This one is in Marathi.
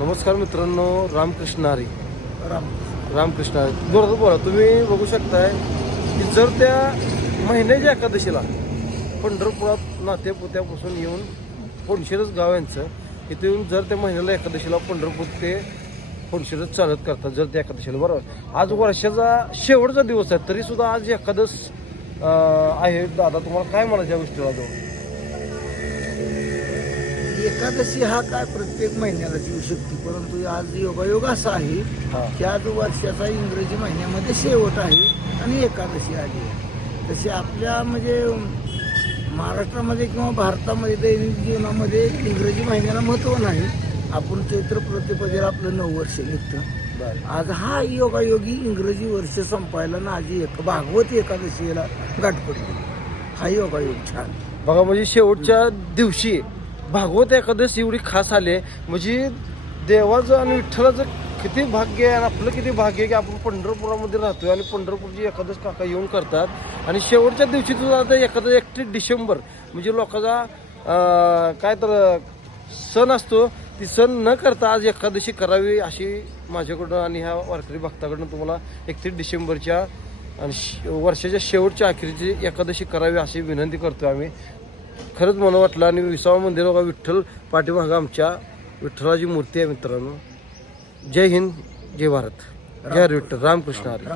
नमस्कार मित्रांनो, रामकृष्ण हरी. राम रामकृष्ण हरी. जोरात बोला. तुम्ही बघू शकताय की जर त्या महिन्याच्या एकादशीला पंढरपुरात नातेपुत्यापासून येऊन फोंडशिरस गाव यांचं इथे येऊन जर त्या महिन्याला एकादशीला पंढरपूर ते फोंडशिरस चालत करतात जर त्या एकादशीला, बरोबर. आज वर्षाचा शेवटचा दिवस आहे तरी सुद्धा आज एकादश आहे. दादा, तुम्हाला काय म्हणायचं या गोष्टीला? जाऊन एकादशी हा काय प्रत्येक महिन्याला येऊ शकते, परंतु आज योगायोग असा आहे की आज वर्षाचा इंग्रजी महिन्यामध्ये शेवट आहे आणि एकादशी आली आहे. तसे आपल्या म्हणजे महाराष्ट्रामध्ये किंवा भारतामध्ये दैनिक जीवनामध्ये इंग्रजी महिन्याला महत्त्व नाही. आपण चैत्र प्रतिपदेला आपलं 9 वर्ष निघतं. आज हा योगायोगी इंग्रजी वर्ष संपायला ना आज भागवत एकादशीला गाठ पडली. हा योगायोग छान बघा, म्हणजे शेवटच्या दिवशी भागवत एकादश एवढी खास आली आहे. म्हणजे देवाचं आणि विठ्ठलाचं किती भाग्य आहे आणि आपलं किती भाग्य आहे की आपण पंढरपुरामध्ये राहतोय आणि पंढरपूरची एकादश काका येऊन करतात. आणि शेवटच्या दिवशी तुझा आता एखादा 31 डिसेंबर म्हणजे लोकांचा काय तर सण असतो, ती सण न करता आज एकादशी करावी अशी माझ्याकडून आणि ह्या वारकरी भक्ताकडून तुम्हाला 31 डिसेंबरच्या आणि वर्षाच्या शेवटच्या अखेरची एकादशी करावी अशी विनंती करतो आम्ही. खरंच मला वाटलं. आणि 20 मंदिर बघा, विठ्ठल पाठीमागं आमच्या विठ्ठलाची मूर्ती आहे मित्रांनो. जय हिंद, जय भारत, जय हरी विठ्ठल, रामकृष्ण हरी.